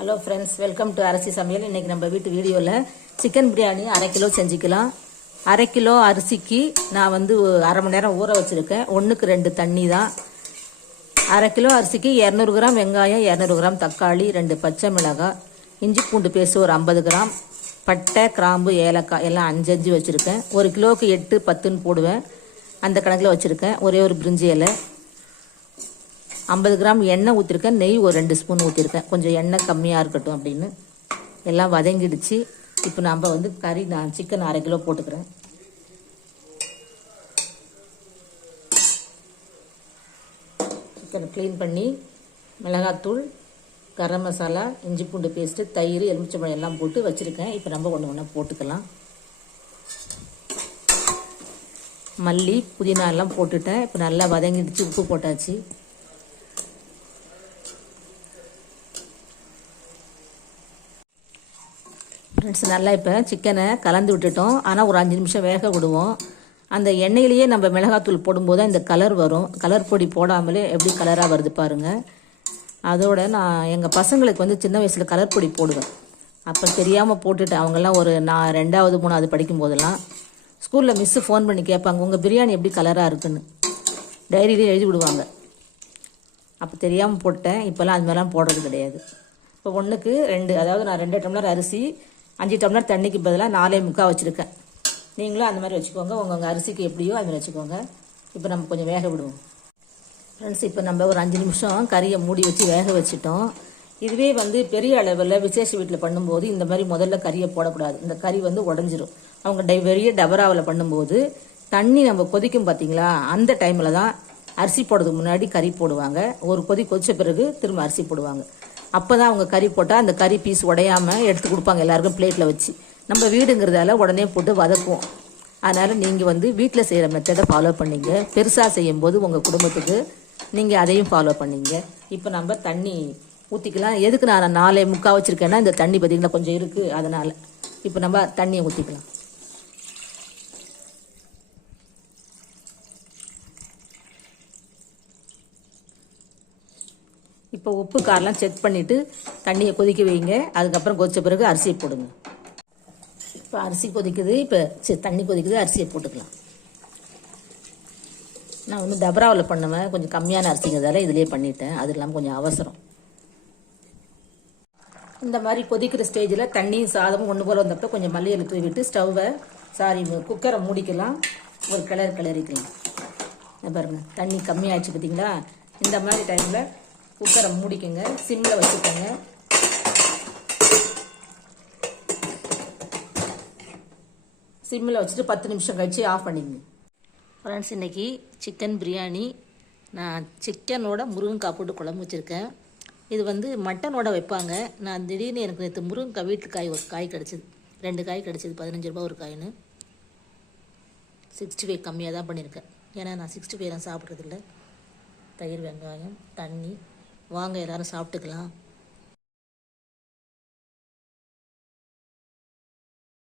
Hello friends welcome to அரிசி சமையல் இன்னைக்கு நம்ம வீட்டு வீடியோவில் சிக்கன் பிரியாணி அரை கிலோ செஞ்சுக்கலாம். அரை கிலோ அரிசிக்கு நான் வந்து அரை மணி நேரம் ஊற வச்சுருக்கேன். ஒன்றுக்கு ரெண்டு தண்ணி தான். அரை கிலோ அரிசிக்கு இரநூறு கிராம் வெங்காயம் இரநூறு கிராம் தக்காளி ரெண்டு பச்சை மிளகாய் இஞ்சி பூண்டு பேஸ்ட் ஒரு ஐம்பது கிராம் பட்டை கிராம்பு ஏலக்காய் எல்லாம் அஞ்சு அஞ்சு வச்சுருக்கேன். ஒரு கிலோவுக்கு எட்டு பத்துன்னு போடுவேன். அந்த கணக்கில் வச்சுருக்கேன். ஒரே ஒரு பிரிஞ்சி இலை. ஐம்பது கிராம் எண்ணெய் ஊற்றிருக்கேன் நெய் ஒரு ரெண்டு ஸ்பூன் ஊற்றிருக்கேன் கொஞ்சம் எண்ணெய் கம்மியாக இருக்கட்டும் அப்படின்னு. எல்லாம் வதங்கிடுச்சு. இப்போ நம்ம வந்து கறி நான் சிக்கன் அரை கிலோ போட்டுக்கிறேன். சிக்கனை க்ளீன் பண்ணி மிளகாத்தூள் கரம் மசாலா இஞ்சி பூண்டு பேஸ்ட்டு தயிர் எலுமிச்சம்பழம் எல்லாம் போட்டு வச்சுருக்கேன். இப்போ நம்ம ஒன்று ஒன்றா போட்டுக்கலாம். மல்லி புதினா எல்லாம் போட்டுட்டேன். இப்போ நல்லா வதங்கிடுச்சு உப்பு போட்டாச்சு. ஃப்ரெண்ட்ஸ் நல்லா இப்போ சிக்கனை கலந்து விட்டுட்டோம். ஆனால் ஒரு அஞ்சு நிமிஷம் வேக விடுவோம். அந்த எண்ணெயிலேயே நம்ம மிளகாத்தூள் போடும்போது இந்த கலர் வரும். கலர் பொடி போடாமலே எப்படி கலராக வருது பாருங்கள் அதோட நான் எங்கள் பசங்களுக்கு வந்து சின்ன வயசில் கலர் பொடி போடுவேன். அப்போ தெரியாமல் போட்டுட்டு அவங்கெல்லாம் ஒரு நான் ரெண்டாவது மூணாவது படிக்கும் போதெல்லாம் ஸ்கூலில் மிஸ்ஸு ஃபோன் பண்ணி கேட்பாங்க உங்கள் பிரியாணி எப்படி கலராக இருக்குன்னு? டைரியிலே எழுதி விடுவாங்க. அப்போ தெரியாமல் போட்டேன். இப்போல்லாம் அது மாதிரிலாம் போடுறது கிடையாது. இப்போ ஒன்றுக்கு ரெண்டு அதாவது நான் ரெண்டு டம்ளர் அரிசி அஞ்சு டம்ளர் தண்ணிக்கு பதிலாக நாலே முக்கால் வச்சுருக்கேன் நீங்களும் அந்த மாதிரி வச்சுக்கோங்க. உங்கள் அரிசிக்கு எப்படியோ அது மாதிரி வச்சுக்கோங்க. இப்போ நம்ம கொஞ்சம் வேக விடுவோம். ஃப்ரெண்ட்ஸ் இப்போ நம்ம ஒரு அஞ்சு நிமிஷம் கறியை மூடி வச்சு வேக வச்சுட்டோம். இதுவே வந்து பெரிய அளவில் விசேஷ வீட்டில் பண்ணும்போது இந்த மாதிரி முதல்ல கறியை போடக்கூடாது. இந்த கறி வந்து உடஞ்சிரும். அவங்க டை பெரிய டபராவில் பண்ணும்போது தண்ணி நம்ம கொதிக்கும் பார்த்தீங்களா அந்த டைமில் தான் அரிசி போடுறதுக்கு முன்னாடி கறி போடுவாங்க. ஒரு கொதி கொதிச்ச பிறகு திரும்ப அரிசி போடுவாங்க. அப்போ தான் அவங்க கறி போட்டால் அந்த கறி பீஸ் உடையாமல் எடுத்து கொடுப்பாங்க எல்லாருக்கும் பிளேட்டில் வச்சு. நம்ம வீடுங்கிறதால உடனே போட்டு வதக்குவோம். அதனால் நீங்கள் வந்து வீட்டில் செய்கிற மெத்தடை ஃபாலோ பண்ணிங்க. பெருசாக செய்யும்போது உங்கள் குடும்பத்துக்கு நீங்கள் அதையும் ஃபாலோ பண்ணிங்க. இப்போ நம்ம தண்ணி ஊற்றிக்கலாம் எதுக்கு நான் நாலே முக்கால் வச்சுருக்கேன்னா இந்த தண்ணி பார்த்திங்கன்னா கொஞ்சம் இருக்குது அதனால் இப்போ நம்ம தண்ணியை ஊற்றிக்கலாம் இப்போ உப்பு காரெலாம் செக் பண்ணிவிட்டு தண்ணியை கொதிக்க வைங்க. அதுக்கப்புறம் கொதித்த பிறகு அரிசியை போடுங்க. இப்போ அரிசி கொதிக்குது. இப்போ சரி தண்ணி கொதிக்குது. அரிசியை போட்டுக்கலாம். நான் வந்து டபராவில் பண்ணுவேன். கொஞ்சம் கம்மியான அரிசிங்கிறதால இதிலே பண்ணிட்டேன். அது இல்லாமல் கொஞ்சம் அவசரம். இந்த மாதிரி கொதிக்கிற ஸ்டேஜில் தண்ணியும் சாதமும் ஒன்று போல் வந்தப்போ கொஞ்சம் மல்லியில் தூவிட்டு ஸ்டவ்வை சாரி குக்கரை மூடிக்கலாம். ஒரு கிளறு கிளறிக்கலாம். பாருங்கள் தண்ணி கம்மியாகிடுச்சு பார்த்தீங்களா இந்த மாதிரி டைமில் குக்கரை மூடிக்கோங்க. சிம்மில் வச்சுக்கோங்க. சிம்மில் வச்சுட்டு பத்து நிமிஷம் கழித்து ஆஃப் பண்ணிக்கங்க ஃப்ரெண்ட்ஸ் இன்றைக்கி சிக்கன் பிரியாணி. நான் சிக்கனோட முருங்கைக்காய் போட்டு குழம்பு வச்சுருக்கேன். இது வந்து மட்டனோட வைப்பாங்க. நான் திடீர்னு எனக்கு நேற்று முருங்கைக்காய் வீட்டு காய் ஒரு காய் கிடச்சிது. ரெண்டு காய் கிடச்சிது. பதினஞ்சு ரூபா ஒரு காயின்னு. சிக்ஸ்டி ஃபைவ் கம்மியாக தான் பண்ணியிருக்கேன். ஏன்னா நான் சிக்ஸ்டி ஃபைவ்லாம் சாப்பிட்றதில்ல. தயிர் வெங்காயம் தண்ணி வாங்க எல்லாரும் சாப்பிட்டுக்கலாம்.